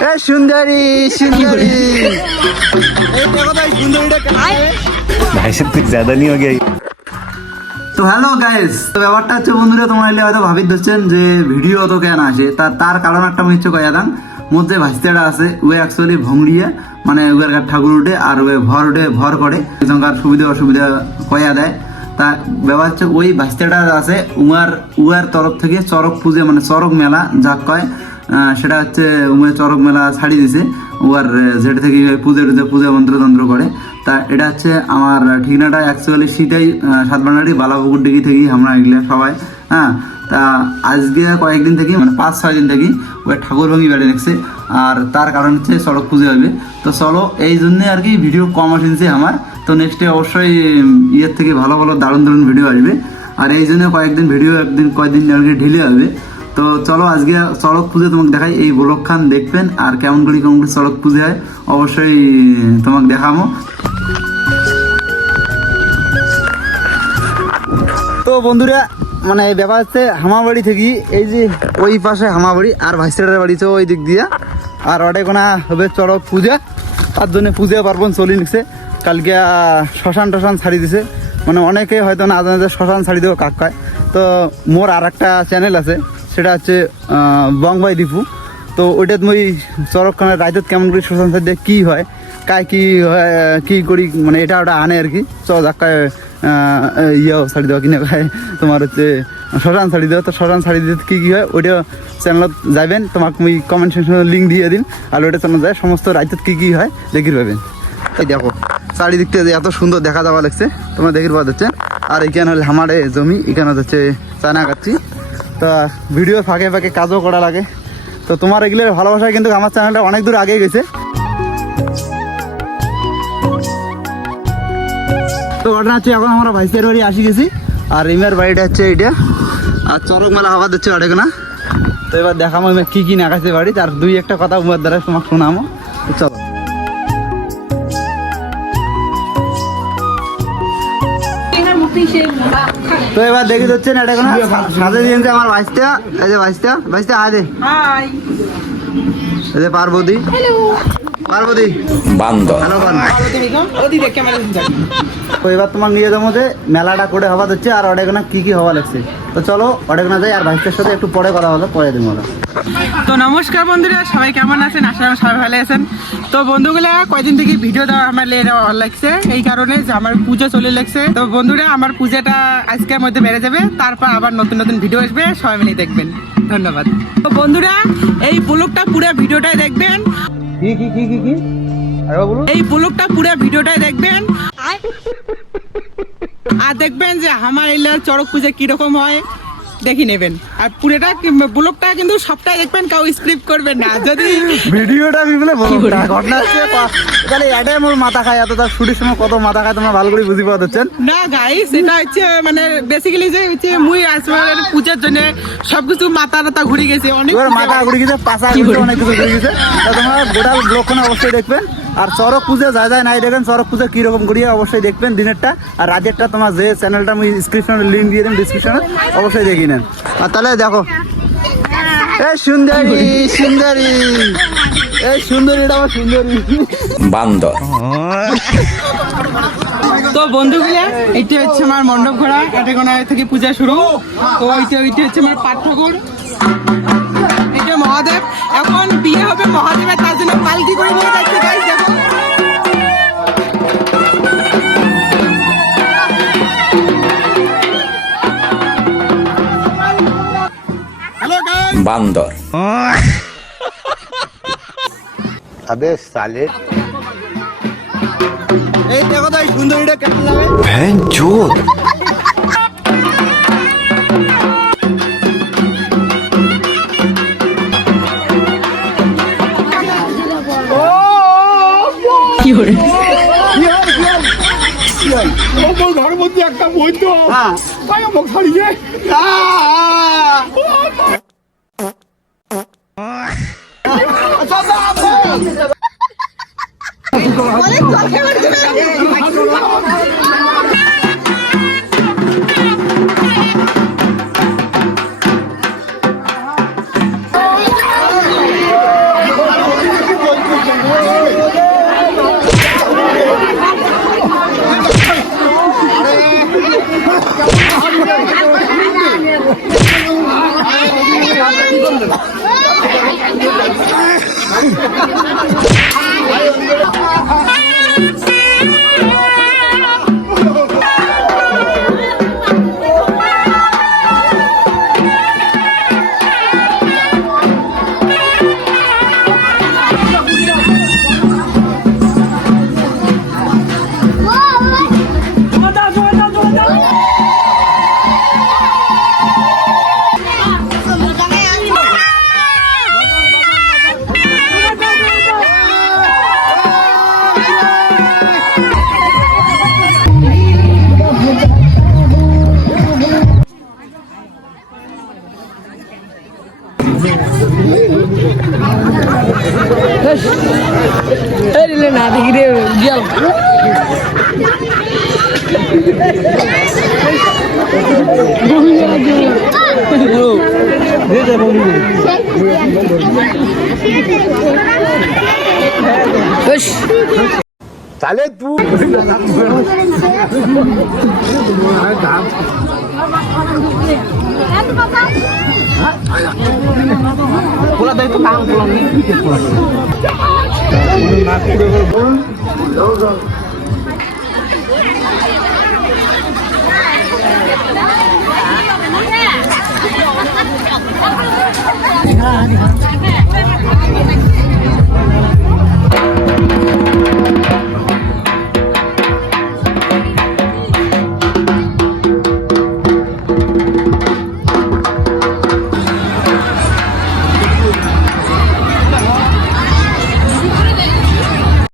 ए सुंदरी सुंदरी देखो तो सुंदरीটা भाई सब कुछ ज्यादा नहीं हो गया। তো হ্যালো গাইস, তো ব্যাপারটা হচ্ছে বন্ধুরা, তোমরা এলে হয়তো ভাবি ধরছেন যে ভিডিও তো কেন আসে, তার কারণ একটা আমি হচ্ছে কয়া দাম মধ্যে ভাইস্তাটা আছে, ওই অ্যাকচুয়ালি ভঙ্গড়িয়া মানে ওর ঠাকুর উঠে আর ওই ভর করে এখানকার সুবিধা অসুবিধা কয়া দেয়। তা ব্যাপার হচ্ছে ওই ভাইস্তাটা আছে উয়ার তরফ থেকে চরক পুজো মানে চরক মেলা যা কয় সেটা হচ্ছে উমের চরক মেলা ছাড়ি দিছে উয়ার যেটা থেকে পূজা মন্ত্রতন্ত্র করে। তা এটা হচ্ছে আমার ঠিকানাটা অ্যাকচুয়ালি সেটাই সাতবানাড়ি বালাপুকুর দিঘি থেকেই আমরা এগুলো সবাই। হ্যাঁ, তা আজকে কয়েকদিন থেকে মানে 5-6 দিন থেকে ওই ঠাকুর ভাঙি বেড়ে দেখছে, আর তার কারণ হচ্ছে সড়ক পুজো হবে। তো চলো এই জন্যে আর কি ভিডিও কম আসছে আমার। তো নেক্সটে অবশ্যই ইয়ের থেকে ভালো ভালো দারুণ দারুণ ভিডিও আসবে, আর এই জন্য কয়েকদিন ভিডিও কয়েকদিন আর কি ঢিলে হবে। তো চলো আজকে সড়ক পুজো তোমাকে দেখাই, এই ব্লগ খান দেখবেন আর কেমন করে সড়ক পুজো হয় অবশ্যই তোমাকে দেখাবো। তো বন্ধুরা মানে ব্যাপার হচ্ছে হামাবাড়ি থেকে এই যে ওই পাশে হামাবাড়ি আর ভাইস্টারের বাড়ি তো ওই দিক দিয়া, আর ওটা কোনা হবে চড়ক পূজা, তার জন্য পূজা পার্বণ চলি নিচ্ছে। কালকে শ্মশান টশান ছাড়ি দিছে, মানে অনেকে হয়তো না জানে যে শ্মশান ছাড়ি দেবো কাক কয়। তো মোর আর একটা চ্যানেল আছে, সেটা হচ্ছে বংবাই দীপু। তো ওইটা তুমি চরকখানের রাইতত কেমন করে শ্মশান ছাড়ি দিয়ে কী হয় কায় কী হয় কী করি মানে এটা ওটা আনে আর কি। যাকায় ইয়েও শাড়ি দেওয়া কিনে খায় তোমার হচ্ছে শ্মশান শাড়ি দেওয়া। তো শ্মশান শাড়ি দিতে কী কী হয় ওইটা চ্যানেলত যাবেন, তোমাকে আমি কমেন্ট সেকশনে লিঙ্ক দিয়ে দিন, আর ওইটা চ্যানেল যায় সমস্ত রাইতত কী কী হয় দেখি পাবেন। এই দেখো চারিদিকটা এত সুন্দর দেখা যাওয়া লাগছে তোমরা দেখি পাওয়া যাচ্ছে। আর এখানে হলে আমারে জমি, এখানে হচ্ছে চায়না কাটছি। তা ভিডিও ফাঁকে ফাঁকে কাজও করা লাগে। তো তোমার এগুলোর ভালোবাসায় কিন্তু আমার চ্যানেলটা অনেক দূর আগে গেছে। তো ঘটনা হচ্ছে এখন আমরা ভাইসের বাড়ি আসি গেছি, আর রিমের বাড়িটা হচ্ছে এইটা, আর চরক মেলা হওয়া দিচ্ছে অনেক না। তো এবার দেখাবো কি কি নাকাছে বাড়ি, তার দুই একটা কথা উমার দ্বারা তোমাকে শোনামো। চলো তো এবার দেখে যাচ্ছেন এটা কোনো সাথে দিয়েছে আমার ভাইসটা, এই যে ভাইসটা হাই দে, এই যে পার্বতী পার্বতী বান্দর। তো এবার তোমার নিয়ে যাবো যে মেলাটা করে হওয়া হচ্ছে, আর অনেকখানে কি কি হওয়া লাগছে। তো চলো অনেকখানে যাই, আর ভাইসটার সাথে একটু পরে কথা হলো, পরে দিন ওরা। তো নমস্কার বন্ধুরা, সবাই কেমন আছেন? আশা করি সবাই ভালো আছেন। তো বন্ধুগুলা কয়েকদিন থেকে ভিডিও দেওয়া আমার ভালো লাগছে, এই কারণে যে আমার পুজো চলে লাগছে। তো বন্ধুরা আমার পূজাটা আজকের মধ্যে বেড়ে যাবে, তারপর আবার নতুন নতুন ভিডিও আসবে, সবাই মিলে দেখবেন। ধন্যবাদ। তো বন্ধুরা এই ব্লগটা পুরো ভিডিওটাই দেখবেন, এই ব্লগটা পুরো ভিডিওটাই দেখবেন, আর দেখবেন যে আমার এলাকার চড়ক পূজা কিরকম হয় দেখি নেবেন। আর পুরোটা ব্লগটা কিন্তু সবটাই দেখবেন, কাউ স্ক্রিপ্ট করবেন না। যদি ভিডিওটা ঘটনা হচ্ছে তাহলে এটাই মোর মাথা খায়, এত তার শুটির সময় কত মাথা খায় তোমরা ভালো করে বুঝি পাওয়া যাচ্ছেন না গাইস। এটা হচ্ছে মানে বেসিক্যালি যে হচ্ছে মুই আসবার পূজার জন্য সবকিছু মাথা ঘুরে গেছে, অনেক মাথা ঘুরে গেছে, পাশা অনেক কিছু ঘুরে গেছে। তোমরা গোটা ব্লগখানে অবশ্যই দেখবেন, আর চরক পূজা যায় নাই দেখেন চরক পূজা কিরকম করিয়া অবশ্যই দেখবেন দিনেরটা, আর রাতেরটা তোমার যে চ্যানেলটা আমি ডিসক্রিপশনে লিঙ্ক দিয়ে দেন ডিসক্রিপশনে, অবশ্যই দেখি নেন। আর তাহলে দেখো এই সুন্দরী সুন্দরী এই সুন্দরীটা আমার সুন্দরী বান্দর। তো বন্ধুগুলা এইটা হচ্ছে আমার মণ্ডপ ঘোড়া, কাটেগোনা থেকে পূজা শুরু। তো ওইটা হচ্ছে আমার পাঠ ঠাকুর, এটা মহাদেব। এখন বিয়ে হবে মহাদেবের, তার জন্য পালকি করে নিয়ে যাচ্ছে গাইস। দেখো বান্দর। আবে সালে এই দেখো তো এই সুন্দরীটা কেমন লাগে ভ্যানচোদ। কি করে আমার ঘরের মধ্যে একটা বই তো তাই আমাকে ছাড়িয়ে না দেখি রে গেল তাহলে তুই খোলা দেয় তো কাম খোলা নেই